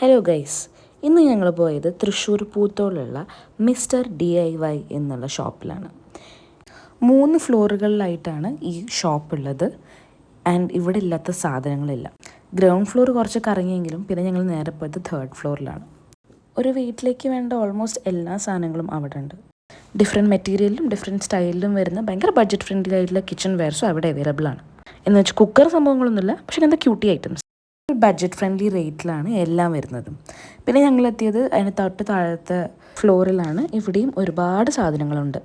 Hello guys, ഇന്ന് ഞങ്ങൾ പോയത് തൃശ്ശൂർ പൂത്തോളുള്ള മിസ്റ്റർ DIY എന്നുള്ള ഷോപ്പിലാണ്. 3 ഫ്ലോറുകളിലായിട്ടാണ് ഈ ഷോപ്പുള്ളത്. ആൻഡ് ഇവിടെ ഇല്ലാത്ത സാധനങ്ങളില്ല. ഗ്രൗണ്ട് ഫ്ലോർ കുറച്ച് കറങ്ങിയെങ്കിലും പിന്നെ ഞങ്ങൾ നേരെ പോയത് 3rd ഫ്ലോറിലാണ്. ഒരു വീട്ടിലേക്ക് വേണ്ട ഓൾമോസ്റ്റ് എല്ലാ സാധനങ്ങളും അവിടെ ഉണ്ട്. ഡിഫറെൻറ്റ് മെറ്റീരിയലിലും ഡിഫറെൻറ്റ് സ്റ്റൈലിലും വരുന്ന ഭയങ്കര ബഡ്ജറ്റ് ഫ്രണ്ട്ലി ആയിട്ടുള്ള കിച്ചൺ വെയർസും അവിടെ അവൈലബിൾ ആണ്. എന്ന് വെച്ചാൽ കുക്കർ സംഭവങ്ങളൊന്നുമില്ല, പക്ഷേ ഇങ്ങനത്തെ ക്യൂട്ടി ഐറ്റംസ് ബഡ്ജറ്റ് ഫ്രണ്ട്ലി റേറ്റിലാണ് എല്ലാം വരുന്നത്. പിന്നെ ഞങ്ങളെത്തിയത് അതിന് തൊട്ട് താഴത്തെ ഫ്ലോറിലാണ്. ഇവിടെയും ഒരുപാട് സാധനങ്ങളുണ്ട്.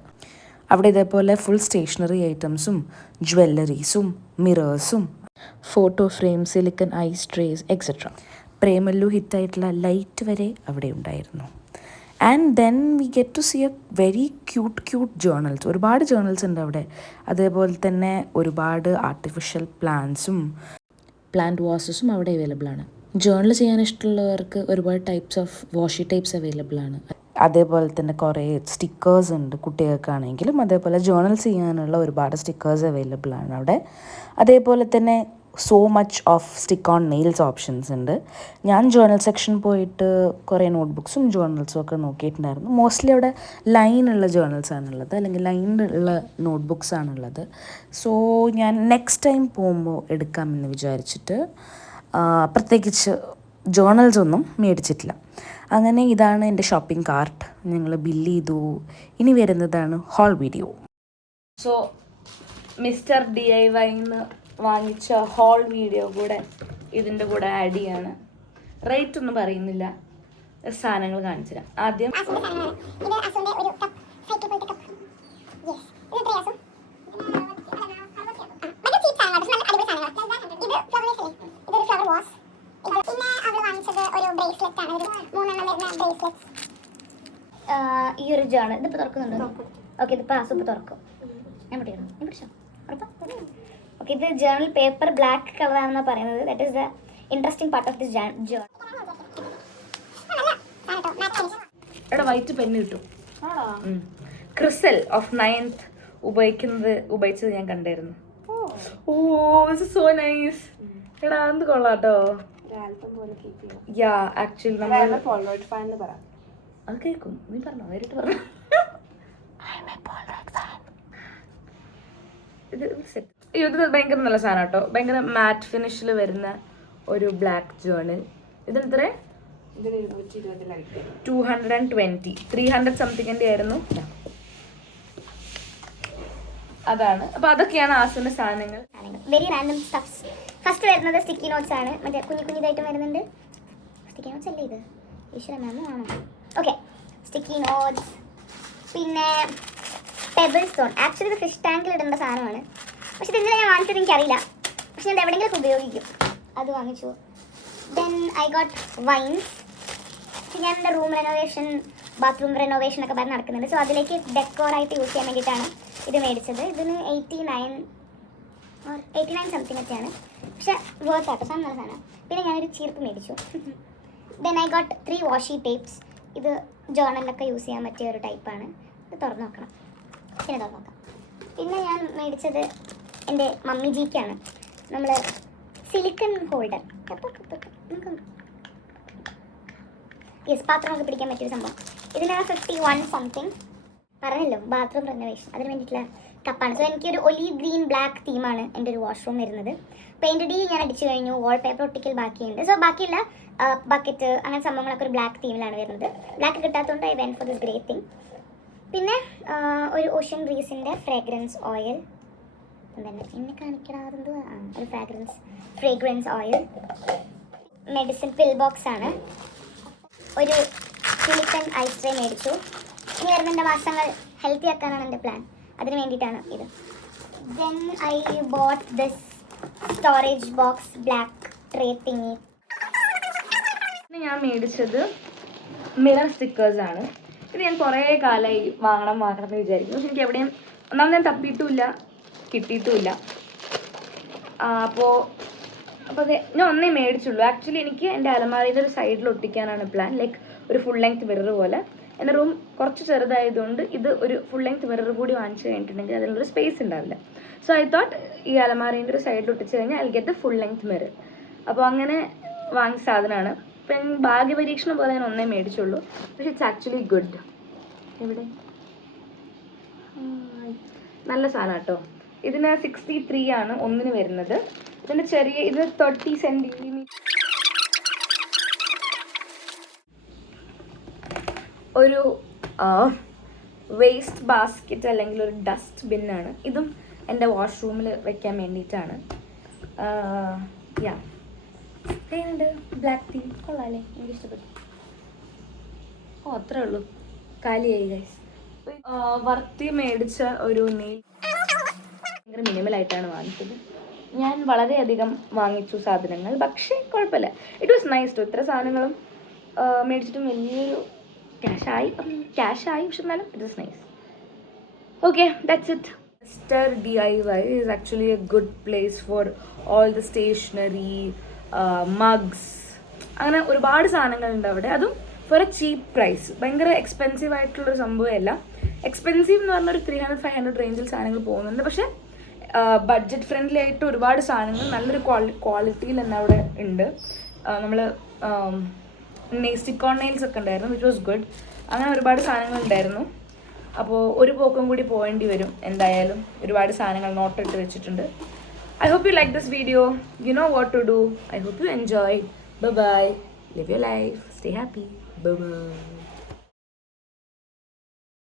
അവിടെ ഇതേപോലെ ഫുൾ സ്റ്റേഷനറി ഐറ്റംസും ജ്വല്ലറീസും മിറേഴ്സും photo frame, silicone ice trays etcetera. Premalu ഹിറ്റായിട്ടുള്ള ലൈറ്റ് വരെ അവിടെ ഉണ്ടായിരുന്നു. And then we get to see a very cute journals. ഒരുപാട് ജേർണൽസ് ഉണ്ട് അവിടെ. അതേപോലെ തന്നെ ഒരുപാട് ആർട്ടിഫിഷ്യൽ പ്ലാന്റ് വാഷസും അവിടെ അവൈലബിൾ ആണ്. ജേർണൽ ചെയ്യാൻ ഇഷ്ടമുള്ളവർക്ക് ഒരുപാട് ടൈപ്സ് ഓഫ് വാഷി ടൈപ്സ് അവൈലബിൾ ആണ്. അതേപോലെ തന്നെ കുറേ സ്റ്റിക്കേഴ്സ് ഉണ്ട് കുട്ടികൾക്കാണെങ്കിലും. അതേപോലെ ജേർണൽസ് ചെയ്യാനുള്ള ഒരുപാട് സ്റ്റിക്കേഴ്സ് അവൈലബിൾ ആണ് അവിടെ. അതേപോലെ തന്നെ so much of stick on nails options ഉണ്ട്. ഞാൻ ജേർണൽ സെക്ഷൻ പോയിട്ട് കുറേ നോട്ട്ബുക്സും ജേർണൽസും ഒക്കെ നോക്കിയിട്ടുണ്ടായിരുന്നു. മോസ്റ്റ്ലി അവിടെ ലൈനുള്ള ജേർണൽസ് ആണുള്ളത്, അല്ലെങ്കിൽ ലൈനുള്ള നോട്ട്ബുക്സ് ആണുള്ളത്. സോ ഞാൻ നെക്സ്റ്റ് ടൈം പോകുമ്പോൾ എടുക്കാമെന്ന് വിചാരിച്ചിട്ട് പ്രത്യേകിച്ച് ജേർണൽസ് ഒന്നും മേടിച്ചിട്ടില്ല. അങ്ങനെ ഇതാണ് എൻ്റെ ഷോപ്പിംഗ് കാർട്ട്. ഞങ്ങൾ ബില്ല് ചെയ്തു. ഇനി വരുന്നതാണ് haul video. So mister DIY വാങ്ങിച്ച ഹോൾ വീഡിയോ കൂടെ ഇതിൻ്റെ കൂടെ ആഡ് ചെയ്യാണ്. റേറ്റ് ഒന്നും പറയുന്നില്ല, സാധനങ്ങൾ കാണിച്ചു തരാം. ആദ്യം ഈ ഒരു ജേണൽ ഇതിപ്പോൾ തുറക്കുന്നുണ്ടോ? ഓക്കെ, ഇതിപ്പോൾ ആസുപ്പ് തുറക്കും. ഞാൻ പിടിക്കണം, ഞാൻ പിടിച്ചോ ഓക്കെ. ഇത് ജേണൽ പേപ്പർ ബ്ലാക്ക് കളറാണെന്നാണ് പറയുന്നത്. That is the interesting part of this journal. ഇവിടെ വൈറ്റ് പെന്ന് കിട്ടും. ക്രിസൽ ഓഫ് 9th ഉപയോഗിച്ചത് ഞാൻ കണ്ടായിരുന്നു. ഓ, ദിസ് ഈസ് സോ നൈസ്. എടാ എന്ത് കൊള്ളാട്ടോ. യാ, ആക്ച്വലി നമ്മൾ അത് കേൾക്കും. നീ പറഞ്ഞോ, നേരിട്ട് പറഞ്ഞോ. ഇത് സെറ്റ്. അയ്യോ, ഇത് ഭയങ്കര നല്ല സാധനം കേട്ടോ. ഭയങ്കര മാറ്റ് ഫിനിഷിൽ വരുന്ന ഒരു ബ്ലാക്ക് ജേർണൽ. ഇതിനെത്ര? 220. 300 സംതിങ്ങിൻ്റെ ആയിരുന്നു. അതാണ്. അപ്പോൾ അതൊക്കെയാണ് ആസുവിൻ്റെ സാധനങ്ങൾ. Very random stuffs. ഫസ്റ്റ് വരുന്നത് സ്റ്റിക്കി നോട്ട്സ് ആണ്. മറ്റേ കുഞ്ഞിതായിട്ടും വരുന്നുണ്ട്. സ്റ്റിക്കി നോട്ട്സ് അല്ലേ ഇത്? ഈശ്വര മാമ ആണോ? Okay, sticky notes. പിന്നെ പെബിൾ സ്റ്റോൺ. ആക്ച്വലി ഇത് ഫിഷ് ടാങ്കിൽ ഇടേണ്ട സാധനമാണ്. പക്ഷെ ഇത് ഇന്നലെ ഞാൻ വാങ്ങിച്ചത് എനിക്കറിയില്ല. പക്ഷെ ഞാൻ എവിടെയെങ്കിലും ഉപയോഗിക്കും. അത് വാങ്ങിച്ചു. Then I got vines. ഞാൻ എൻ്റെ റൂം റെനോവേഷൻ, ബാത്റൂം റെനോവേഷൻ ഒക്കെ പറഞ്ഞ് നടക്കുന്നുണ്ട്. സോ അതിലേക്ക് ഡെക്കോറായിട്ട് യൂസ് ചെയ്യാൻ വേണ്ടിയിട്ടാണ് ഇത് മേടിച്ചത്. ഇതിന് 89 സംതിങ് ഒക്കെയാണ്. പക്ഷെ വേർത്ത് ആട്ടോ, സാധനം നല്ല സാധനം. പിന്നെ ഞാനൊരു ചീർപ്പ് മേടിച്ചു. Then I got 3 washi tapes. ഇത് ജേർണലിലൊക്കെ യൂസ് ചെയ്യാൻ പറ്റിയ ഒരു ടൈപ്പാണ്. ഇത് തുറന്ന് നോക്കണം, പിന്നെ തുറന്ന് നോക്കാം. പിന്നെ ഞാൻ മേടിച്ചത് എൻ്റെ മമ്മി ജിക്കാണ്. നമ്മൾ സിലിക്കൺ ഹോൾഡർ. യെസ്, പാത്രമൊക്കെ പിടിക്കാൻ പറ്റിയൊരു സംഭവം. ഇതിന് 51 സംതിങ്. പറഞ്ഞല്ലോ, ബാത്റൂം റെനോവേഷൻ, അതിന് വേണ്ടിയിട്ടുള്ള കപ്പാണ്. സോ എനിക്കൊരു ഒലീവ് ഗ്രീൻ ബ്ലാക്ക് തീമാണ് എൻ്റെ ഒരു വാഷ്റൂം വരുന്നത്. പെയിൻറ് ഡി ഞാൻ അടിച്ചു കഴിഞ്ഞു. വാൾ പേപ്പർ ഒട്ടിക്കൽ ബാക്കിയുണ്ട്. സോ ബാക്കിയുള്ള ബക്കറ്റ് അങ്ങനെ സംഭവങ്ങളൊക്കെ ഒരു ബ്ലാക്ക് തീമിലാണ് വരുന്നത്. ബ്ലാക്ക് കിട്ടാത്തതുകൊണ്ട് I went for this grey thing. പിന്നെ ഒരു ഓഷ്യൻ ബ്രീസിൻ്റെ ഫ്രേഗ്രൻസ് ഓയിൽ. എന്താണ് എന്നെ കാണിക്കാറെന്തോ ഒരു ഫ്രേഗ്രൻസ് ഓയിൽ. മെഡിസിൻ പിൽ ബോക്സ് ആണ്. ഒരു സിലിക്കൺ ഐസ് ട്രേ മേടിച്ചു. ഇനി വരുന്ന മാസങ്ങൾ ഹെൽത്തി ആക്കാനാണ് എൻ്റെ പ്ലാൻ. അതിന് വേണ്ടിയിട്ടാണ് ഇത്. Then I bought this storage box black tray thingy. പിന്നെ ഞാൻ മേടിച്ചത് മിറർ സ്റ്റിക്കേഴ്സ് ആണ്. ഇത് ഞാൻ കുറേ കാലമായി വാങ്ങണം എന്ന് വിചാരിക്കുന്നു. പക്ഷെ എനിക്ക് എവിടെയും ഒന്നാമത് ഞാൻ തപ്പിയിട്ടുമില്ല, കിട്ടിയിട്ടുമില്ല. അപ്പോൾ അതെ, ഞാൻ ഒന്നേ മേടിച്ചുള്ളൂ. ആക്ച്വലി എനിക്ക് എൻ്റെ അലമാരയുടെ ഒരു സൈഡിൽ ഒട്ടിക്കാനാണ് പ്ലാൻ. ലൈക്ക് ഒരു ഫുൾ ലെങ്ത് മിറർ പോലെ. എൻ്റെ റൂം കുറച്ച് ചെറുതായതുകൊണ്ട് ഇത് ഒരു ഫുൾ ലെങ്ത് മിറർ കൂടി വാങ്ങിച്ചു കഴിഞ്ഞിട്ടുണ്ടെങ്കിൽ അതിലൊരു സ്പേസ് ഉണ്ടാവില്ല. സോ ഐ തോട്ട് ഈ അലമാരേൻ്റെ ഒരു സൈഡിൽ ഒട്ടിച്ച് കഴിഞ്ഞാൽ I get the full length mirror. അപ്പോൾ അങ്ങനെ വാങ്ങിയ സാധനമാണ്. ഇപ്പം ഭാഗ്യപരീക്ഷണം പോലെ ഞാൻ ഒന്നേ മേടിച്ചുള്ളൂ, പക്ഷെ ഇറ്റ്സ് ആക്ച്വലി ഗുഡ്. എവിടെ നല്ല സാധനം കേട്ടോ. ഇതിന് 63 ആണ് ഒന്നിന് വരുന്നത്. ഇതിൻ്റെ ചെറിയ ഇത് 30 സെൻറ്റിമീറ്റർ ഒരു വേസ്റ്റ് ബാസ്ക്കറ്റ് അല്ലെങ്കിൽ ഒരു ഡസ്റ്റ് ബിന്നാണ്. ഇതും എൻ്റെ വാഷ്റൂമിൽ വെക്കാൻ വേണ്ടിയിട്ടാണ്. യാ എങ്ങനെയുണ്ട് ബ്ലാക്ക് ടീ? കൊള്ളാല്ലേ, എനിക്ക് ഇഷ്ടപ്പെട്ടു. ഓ അത്രേ ഉള്ളൂ, കാലിയായി ഗൈസ്. വർത്തി മേടിച്ച ഒരു നെയിൽ ഭയങ്കര മിനിമലായിട്ടാണ് വാങ്ങിച്ചത്. ഞാൻ വളരെയധികം വാങ്ങിച്ചു സാധനങ്ങൾ, പക്ഷേ കുഴപ്പമില്ല, ഇറ്റ് വാസ് നൈസ് ടു. ഇത്ര സാധനങ്ങളും മേടിച്ചിട്ടും വലിയൊരു ക്യാഷായി, പക്ഷെ എന്നാലും it was nice. Okay, that's it. Mr. DIY is actually a good place for all the stationery, mugs, അങ്ങനെ ഒരുപാട് സാധനങ്ങളുണ്ട് അവിടെ. അതും ഫോർ എ ചീപ്പ് പ്രൈസ്. ഭയങ്കര എക്സ്പെൻസീവ് ആയിട്ടുള്ളൊരു സംഭവമല്ല. എക്സ്പെൻസീവ് എന്ന് പറഞ്ഞൊരു 300-500 റേഞ്ചിൽ സാധനങ്ങൾ പോകുന്നുണ്ട്, പക്ഷേ ബഡ്ജറ്റ് ഫ്രണ്ട്ലി ആയിട്ട് ഒരുപാട് സാധനങ്ങൾ നല്ലൊരു ക്വാളിറ്റിയിൽ തന്നെ അവിടെ ഉണ്ട്. നമ്മൾ സ്റ്റിക്ക് ഓൺ നെയിൽസ് ഒക്കെ ഉണ്ടായിരുന്നു, വിച്ച് വാസ് ഗുഡ്. അങ്ങനെ ഒരുപാട് സാധനങ്ങൾ ഉണ്ടായിരുന്നു. അപ്പോൾ ഒരു പോക്കും കൂടി പോകേണ്ടി വരും എന്തായാലും. ഒരുപാട് സാധനങ്ങൾ നോട്ടിട്ട് വെച്ചിട്ടുണ്ട്. I hope you like this video. You know what to do. I hope you enjoyed. Bye bye. Live your life. Stay happy. Bye bye.